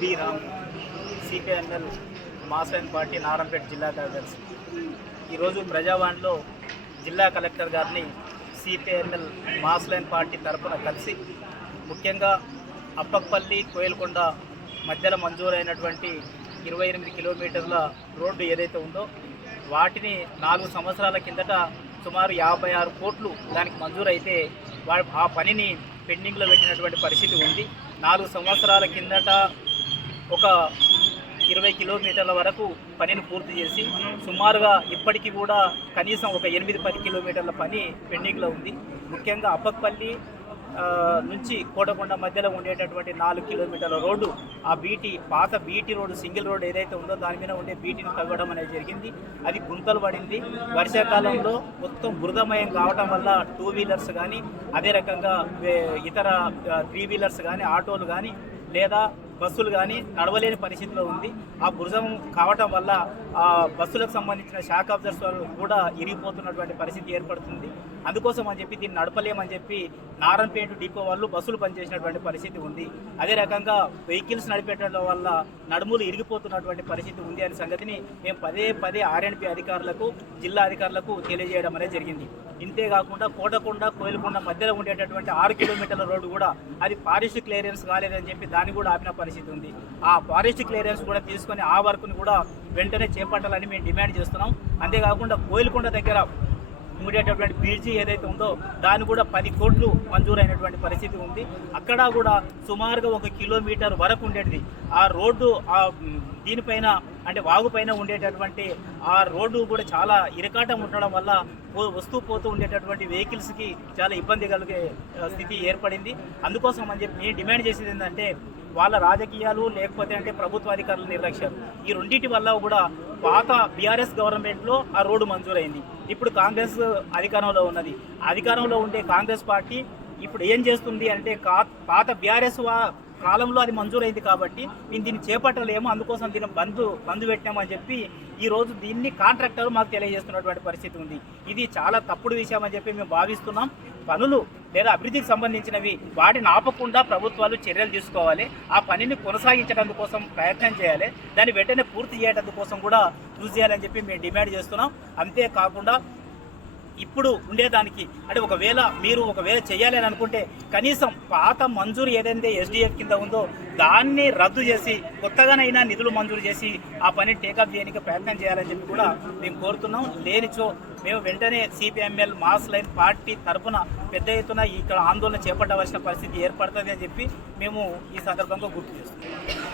B Ram, CPML mass line party Narayanpet జిల్లా కార్యదర్శి. ఈరోజు ప్రజావాణిలో జిల్లా కలెక్టర్ గారిని సిపిఎంఎల్ మాస్ లైన్ పార్టీ తరఫున కలిసి ముఖ్యంగా అప్పక్పల్లి కోయలకొండ మధ్యలో మంజూరైనటువంటి 28 కిలోమీటర్ల రోడ్డు ఏదైతే ఉందో వాటిని 4 సంవత్సరాల కిందట సుమారు 56 కోట్లు దానికి మంజూరైతే ఆ పనిని పెండింగ్లో పెట్టినటువంటి పరిస్థితి ఉంది. 4 సంవత్సరాల కిందట ఒక 20 కిలోమీటర్ల వరకు పనిని పూర్తి చేసి సుమారుగా ఇప్పటికీ కూడా కనీసం ఒక 8-10 కిలోమీటర్ల పని పెండింగ్లో ఉంది. ముఖ్యంగా అప్పక్పల్లి నుంచి కోటకొండ మధ్యలో ఉండేటటువంటి 4 కిలోమీటర్ల రోడ్డు, ఆ పాత బీటీ రోడ్డు, సింగిల్ రోడ్డు ఏదైతే ఉందో దాని మీద ఉండే బీటీని తవ్వడం అనేది జరిగింది. అది గుంతలు పడింది. వర్షాకాలంలో మొత్తం బురదమయం కావటం వల్ల 2 వీలర్స్ కానీ, అదే రకంగా ఇతర 3 వీలర్స్ కానీ, ఆటోలు కానీ లేదా బస్సులు కానీ నడవలేని పరిస్థితిలో ఉంది. ఆ బురదం కావటం వల్ల ఆ బస్సులకు సంబంధించిన షాక్ అబ్జర్వర్స్ కూడా ఇరిగిపోతున్నటువంటి పరిస్థితి ఏర్పడుతుంది. అందుకోసం అని చెప్పి దీన్ని నడపలేమని చెప్పి నారాయణపేట డిపో వాళ్ళు బస్సులు పనిచేసినటువంటి పరిస్థితి ఉంది. అదే రకంగా వెహికల్స్ నడిపేయడం వల్ల నడుములు ఇరిగిపోతున్నటువంటి పరిస్థితి ఉంది అనే సంగతిని మేము పదే ఆర్ఎండ్బి అధికారులకు, జిల్లా అధికారులకు తెలియజేయడం అనేది జరిగింది. ఇంతేకాకుండా కోటకొండ కోయలకొండ మధ్యలో ఉండేటటువంటి 6 కిలోమీటర్ల రోడ్డు కూడా అది ఫారెస్ట్ క్లియరెన్స్ కాలేదని చెప్పి దాన్ని కూడా ఆపిన పరిస్థితి ఉంది. ఆ ఫారెస్ట్ క్లియరెన్స్ కూడా తీసుకొని ఆ వర్క్ను కూడా వెంటనే చేపట్టాలని మేము డిమాండ్ చేస్తున్నాం. అంతేకాకుండా కోయలకొండ దగ్గర ఉండేటటువంటి బ్రిడ్జి ఏదైతే ఉందో దాన్ని కూడా 10 కోట్లు మంజూరైనటువంటి పరిస్థితి ఉంది. అక్కడ కూడా సుమారుగా 1 కిలోమీటర్ వరకు ఉండేది ఆ రోడ్డు, దీనిపైన అంటే వాగుపైన ఉండేటటువంటి ఆ రోడ్డు కూడా చాలా ఇరకాటం ఉండడం వల్ల వస్తూ పోతూ ఉండేటటువంటి వెహికల్స్కి చాలా ఇబ్బంది కలిగే స్థితి ఏర్పడింది. అందుకోసం అని చెప్పి నేను డిమాండ్ చేసేది ఏంటంటే వాళ్ళ రాజకీయాలు లేకపోతే అంటే ప్రభుత్వ అధికారుల నిర్లక్ష్యం, ఈ రెండింటి వల్ల కూడా పాత బీఆర్ఎస్ గవర్నమెంట్లో ఆ రోడ్డు మంజూరైంది. ఇప్పుడు కాంగ్రెస్ అధికారంలో ఉన్నది. అధికారంలో ఉండే కాంగ్రెస్ పార్టీ ఇప్పుడు ఏం చేస్తుంది అంటే పాత బీఆర్ఎస్ కాలంలో అది మంజూరైంది కాబట్టి మేము దీన్ని చేపట్టలేము, అందుకోసం దీన్ని బంద్ పెట్టామని చెప్పి ఈరోజు దీన్ని కాంట్రాక్టర్ మాకు తెలియజేస్తున్నటువంటి పరిస్థితి ఉంది. ఇది చాలా తప్పుడు విషయం అని చెప్పి మేము భావిస్తున్నాం. పనులు లేదా అభివృద్ధికి సంబంధించినవి వాటిని ఆపకుండా ప్రభుత్వాలు చర్యలు తీసుకోవాలి. ఆ పనిని కొనసాగించడం కోసం ప్రయత్నం చేయాలి. దాన్ని వెంటనే పూర్తి చేయడం కోసం కూడా కృషి చేయాలని చెప్పి మేము డిమాండ్ చేస్తున్నాం. అంతేకాకుండా ఇప్పుడు ఉండేదానికి అంటే ఒకవేళ చేయాలి అని అనుకుంటే కనీసం పాత మంజూరు ఏదైతే ఎస్డిఎఫ్ కింద ఉందో దాన్ని రద్దు చేసి కొత్తగానైనా నిధులు మంజూరు చేసి ఆ పని టేకప్ చేయడానికి ప్రయత్నం చేయాలని చెప్పి కూడా మేము కోరుతున్నాం. లేనిచో మేము వెంటనే సిపిఎంఎల్ మాస్ లైన్ పార్టీ తరఫున పెద్ద ఎత్తున ఇక్కడ ఆందోళన చేపట్టవలసిన పరిస్థితి ఏర్పడుతుంది అని చెప్పి మేము ఈ సందర్భంగా గుర్తు చేస్తున్నాం.